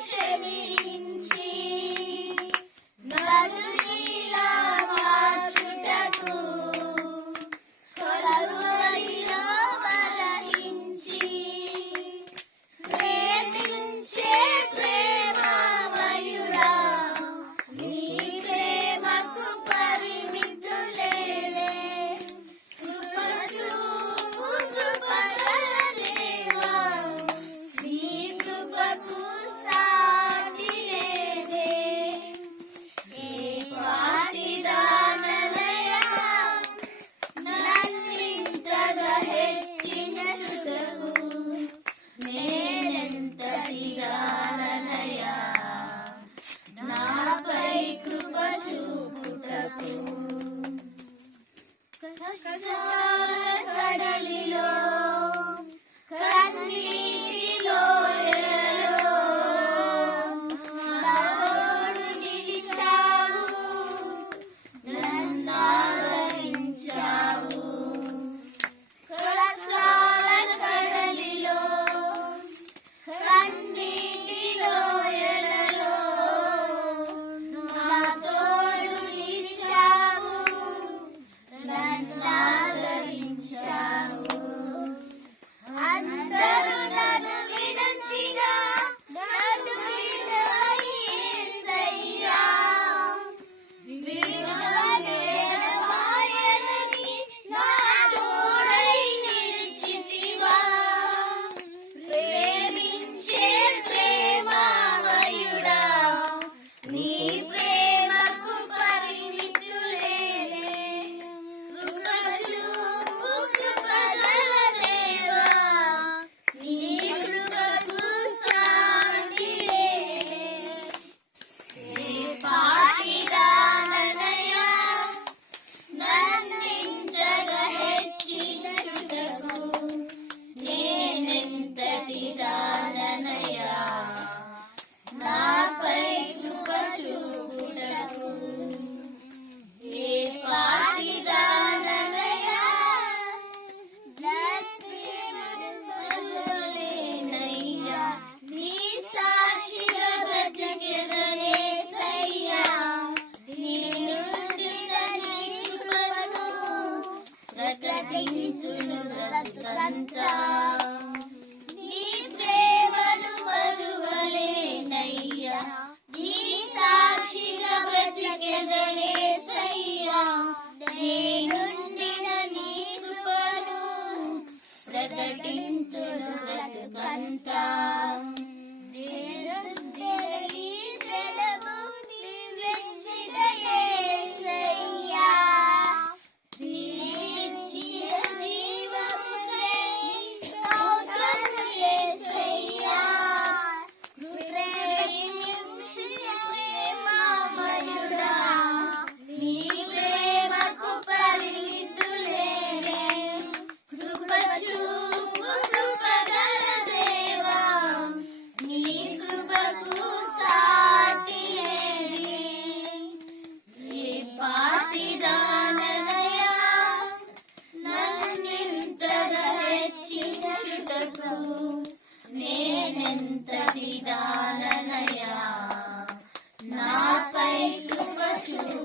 Şemin Thank you.